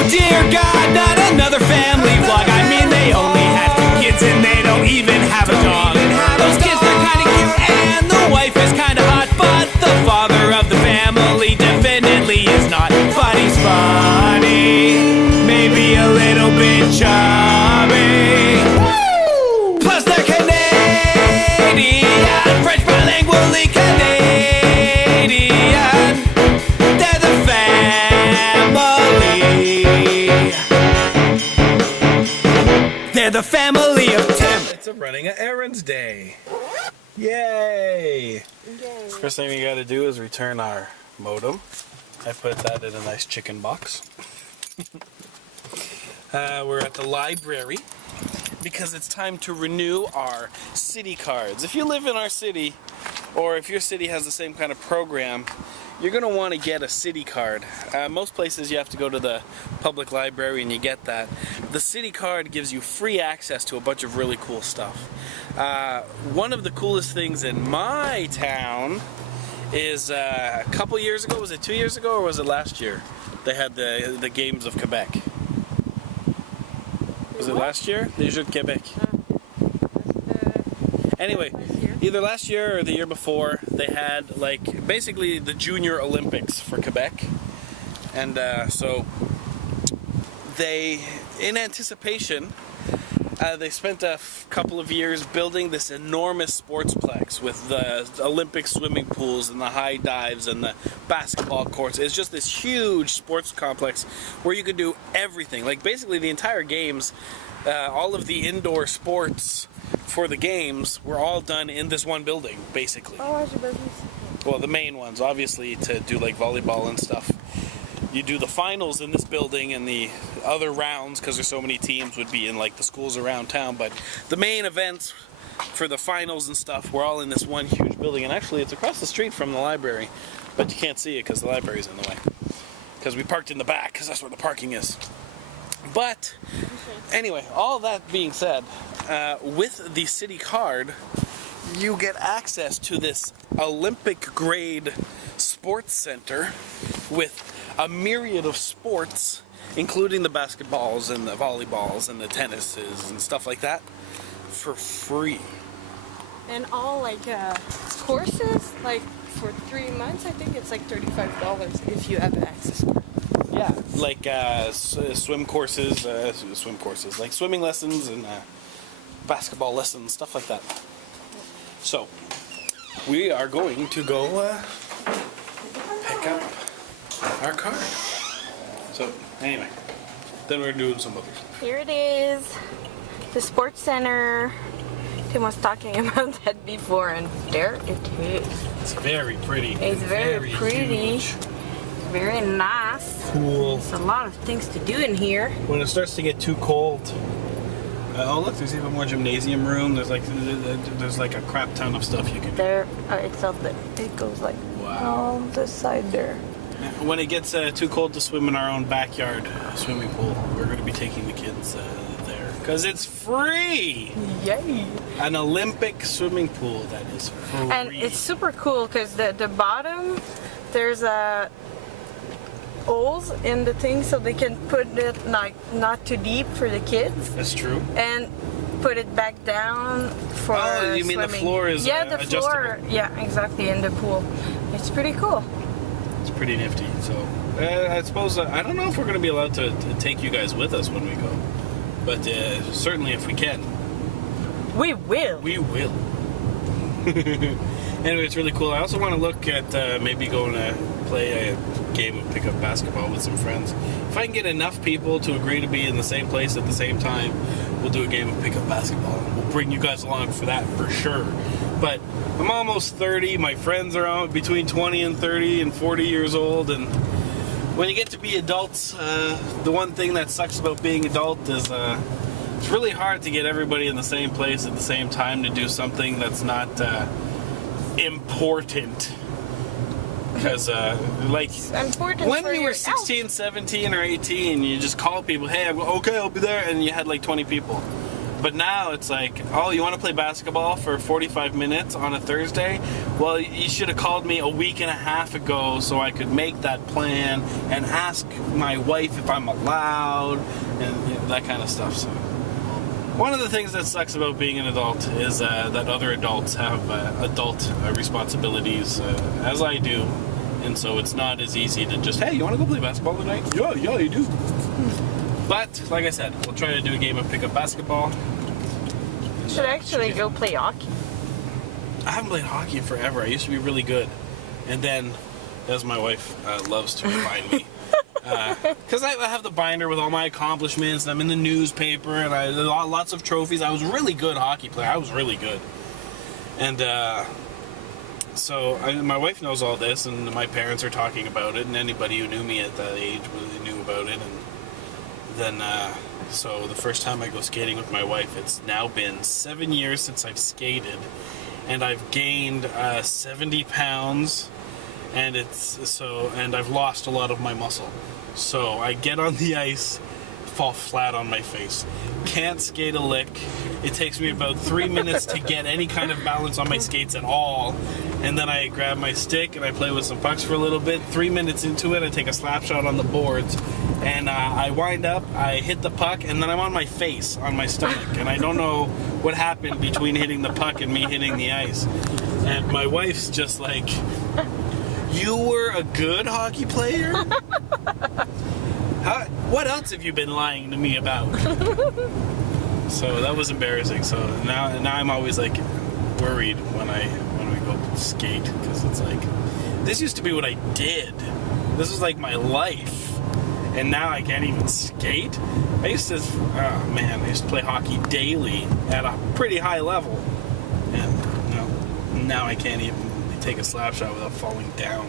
Oh dear God, not another family vlog. I mean, they only have 2 kids and they don't even have a dog. Those kids, they're kinda cute and the wife is kinda hot, but the father of the family definitely is not. But he's funny, maybe a little bit chubby. Plus they're Canadian, French bilingually Canadian. They're the family. They're the family of Tim. It's a running an errands day. Yay! First thing we gotta do is return our modem. I put that in a nice chicken box. We're at the library because it's time to renew our city cards. If you live in our city, or if your city has the same kind of program, you're going to want to get a city card. Most places you have to go to the public library and you get that. The city card gives you free access to a bunch of really cool stuff. One of the coolest things in my town is a couple years ago, was it 2 years ago or was it last year? They had the Games of Quebec. Was it last year? The Jeux de Québec. Anyway, either last year or the year before, they had like basically the Junior Olympics for Quebec. And so they, in anticipation, they spent a couple of years building this enormous sportsplex with the Olympic swimming pools and the high dives and the basketball courts. It's just this huge sports complex where you could do everything. Like basically the entire games, all of the indoor sports for the games were all done in this one building, basically. Oh, what's your business? Well, the main ones, obviously, to do like volleyball and stuff. You do the finals in this building, and the other rounds, because there's so many teams, would be in like the schools around town. But the main events for the finals and stuff were all in this one huge building. And actually, it's across the street from the library, but you can't see it because the library's in the way. Because we parked in the back, because that's where the parking is. But anyway, all that being said, with the city card, you get access to this Olympic grade sports center with a myriad of sports, including the basketballs and the volleyballs and the tennises and stuff like that, for free. And all like courses, like for 3 months, I think it's like $35 if you have access. Yeah, like swim courses, like swimming lessons and basketball lessons, stuff like that. So, we are going to go pick up our card. So, anyway, then we're doing some other stuff. Here it is, the sports center. Tim was talking about that before, and there it is. It's very pretty. It's very pretty. Huge. Very nice. Cool. There's a lot of things to do in here. When it starts to get too cold, oh look, there's even more gymnasium room. There's like a crap ton of stuff you can do. There, it's up there. It goes like on the side there. When it gets too cold to swim in our own backyard swimming pool, we're going to be taking the kids there because it's free. Yay! An Olympic swimming pool that is free. And it's super cool because the bottom, there's holes in the thing so they can put it like not too deep for the kids. That's true. And put it back down for Oh, you mean swimming. the floor is the adjustable? floor, yeah, exactly, in the pool. It's pretty cool. It's pretty nifty. So I suppose I don't know if we're going to be allowed to take you guys with us when we go, but certainly if we can, we will. we will. Anyway, it's really cool. I also want to look at maybe going to play a game of pickup basketball with some friends. If I can get enough people to agree to be in the same place at the same time, we'll do a game of pickup basketball. We'll bring you guys along for that for sure. But I'm almost 30. My friends are out between 20 and 30 and 40 years old. And when you get to be adults, the one thing that sucks about being adult is it's really hard to get everybody in the same place at the same time to do something that's not important. Because like when you were 16, 17 or 18, you just call people, hey, okay, I'll be there, and you had like 20 people. But now it's like, oh, you want to play basketball for 45 minutes on a Thursday? Well, you should have called me a week and a half ago so I could make that plan and ask my wife if I'm allowed and that kind of stuff. So, one of the things that sucks about being an adult is that other adults have adult responsibilities, as I do. And so it's not as easy to just, hey, you want to go play basketball tonight? Yeah, you do. But, like I said, we'll try to do a game of pickup basketball. Should actually go play hockey. I haven't played hockey in forever. I used to be really good. And then, as my wife loves to remind me, because I have the binder with all my accomplishments, and I'm in the newspaper, and I lots of trophies. I was a really good hockey player. I was really good. And so my wife knows all this, and my parents are talking about it, and anybody who knew me at that age really knew about it. And then, so the first time I go skating with my wife, it's now been 7 years since I've skated, and I've gained 70 pounds, and and I've lost a lot of my muscle. So I get on the ice, fall flat on my face, can't skate a lick. It takes me about 3 minutes to get any kind of balance on my skates at all, and then I grab my stick and I play with some pucks for a little bit. 3 minutes into it, I take a slap shot on the boards, and I wind up, I hit the puck, and then I'm on my face, on my stomach, and I don't know what happened between hitting the puck and me hitting the ice. And my wife's just like, you were a good hockey player? What else have you been lying to me about? So that was embarrassing. So now I'm always like worried when we go skate, because it's like, this used to be what I did. This was like my life, and now I can't even skate. I used to play hockey daily at a pretty high level, and now I can't even take a slap shot without falling down.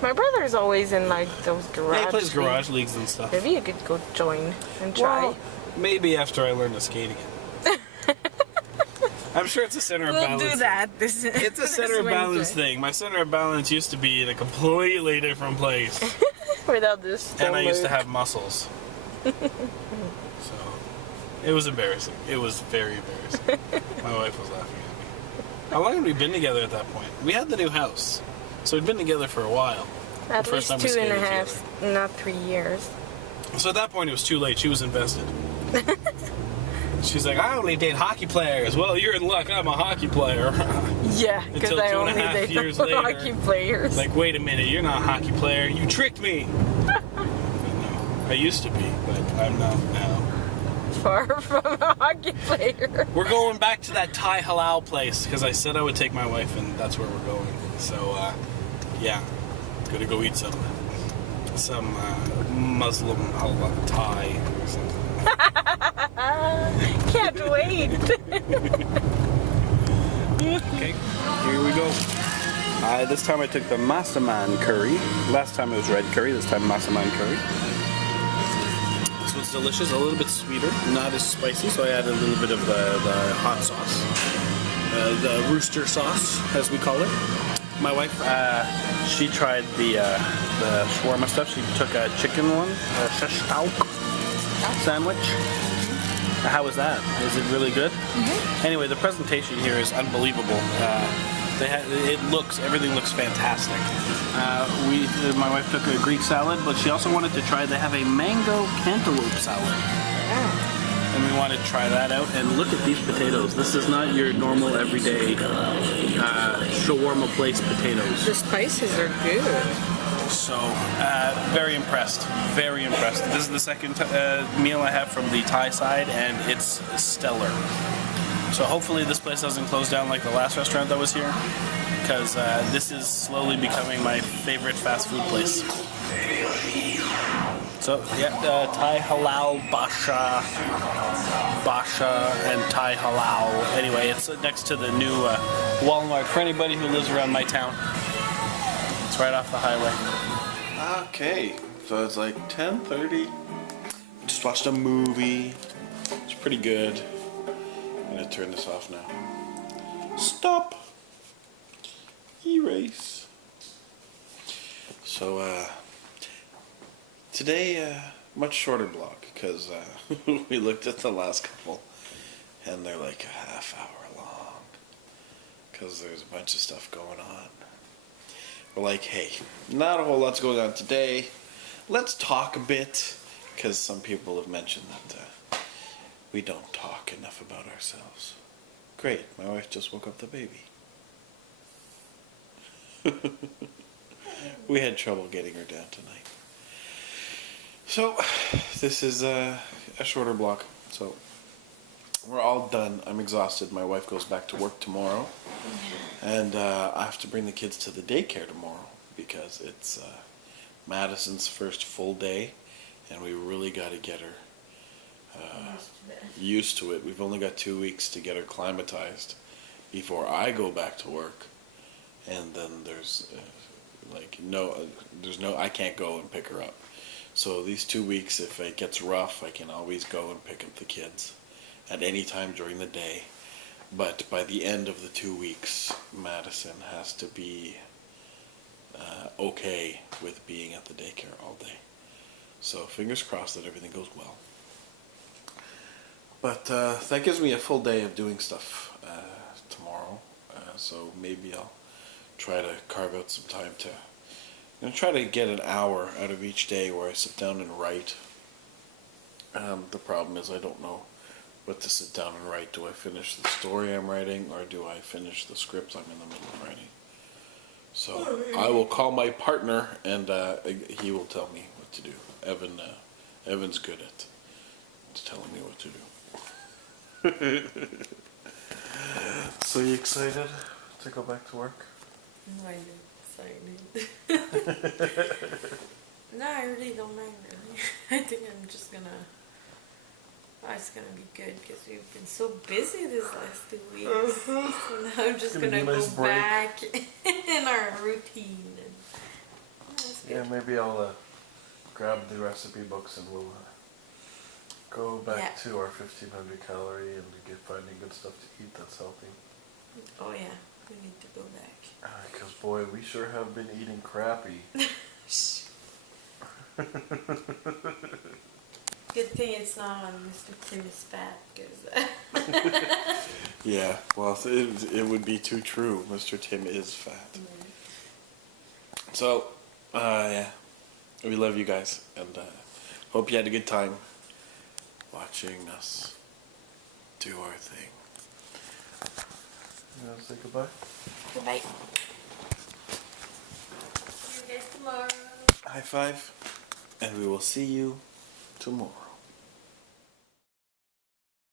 My brother's always in like those garage. Yeah, he plays garage leagues and stuff. Maybe you could go join and try. Well, maybe after I learn to skate again. I'm sure it's a center of balance. We'll do that. It's a center of balance thing. My center of balance used to be in a completely different place. Without this. And I used to have muscles. So, it was embarrassing. It was very embarrassing. My wife was laughing at me. How long had we been together at that point? We had the new house. So we'd been together for a while. At least 2.5, not 3 years. So at that point it was too late. She was invested. She's like, I only date hockey players. Well, you're in luck. I'm a hocky player. Yeah, because I only date hockey players. Like, wait a minute. You're not a hockey player. You tricked me. No, I used to be, but I'm not now. Far from a hockey player. We're going back to that Thai halal place because I said I would take my wife, and that's where we're going. So, yeah, gonna go eat some Muslim halal Thai or something. Can't wait. Okay, here we go. This time I took the Massaman curry. Last time it was red curry. This time Massaman curry. This one's delicious. A little bit sweeter, not as spicy. So I added a little bit of the hot sauce, the rooster sauce, as we call it. My wife, she tried the shawarma stuff. She took a chicken one, a shashtauk sandwich. How was that? Is it really good? Mm-hmm. Anyway, the presentation here is unbelievable. Everything looks fantastic. My wife took a Greek salad, but she also wanted to try. They have a mango cantaloupe salad. Yeah. And we wanted to try that out. And look at these potatoes. This is not your normal everyday shawarma place potatoes. The spices are good. So, very impressed. Very impressed. This is the second meal I have from the Thai side, and it's stellar. So hopefully this place doesn't close down like the last restaurant that was here, because this is slowly becoming my favorite fast food place. So, yeah, Thai halal basha, and Thai halal. Anyway, it's next to the new Walmart for anybody who lives around my town. It's right off the highway. Okay, so it's like 10:30. Just watched a movie. It's pretty good. I'm gonna turn this off now. Stop. Erase. So today much shorter vlog because we looked at the last couple, and they're like a half hour long because there's a bunch of stuff going on. We're like, hey, not a whole lot's going on today. Let's talk a bit, because some people have mentioned that we don't talk enough about ourselves. Great, my wife just woke up the baby. We had trouble getting her down tonight. So, this is a shorter block. So, we're all done. I'm exhausted. My wife goes back to work tomorrow. And I have to bring the kids to the daycare tomorrow because it's Madison's first full day. And we really got to get her used to it. We've only got 2 weeks to get her climatized before I go back to work. And then there's I can't go and pick her up. So these 2 weeks, if it gets rough, I can always go and pick up the kids at any time during the day. But by the end of the 2 weeks, Madison has to be okay with being at the daycare all day. So fingers crossed that everything goes well. But that gives me a full day of doing stuff tomorrow. So maybe I'll try to carve out some time to... I'm going to try to get an hour out of each day where I sit down and write. The problem is I don't know what to sit down and write. Do I finish the story I'm writing, or do I finish the script I'm in the middle of writing? So I will call my partner, and he will tell me what to do. Evan's good at telling me what to do. So you excited to go back to work? No, I'm excited. No, I really don't mind, really. I think I'm just gonna... Oh, it's gonna be good because we've been so busy this last 2 weeks. So now I'm just gonna go back in our routine. And, that's good. Yeah, maybe I'll grab the recipe books and we'll go back to our 1500 calorie and get finding good stuff to eat that's healthy. Oh yeah, we need to go back. Because boy, we sure have been eating crappy. Good thing it's not on mrtimisfat, because... Yeah, well, it would be too true. Mr. Tim is fat. So, yeah, we love you guys, and hope you had a good time watching us do our thing. You want to say goodbye? Goodbye. See you guys tomorrow. High five, and we will see you tomorrow.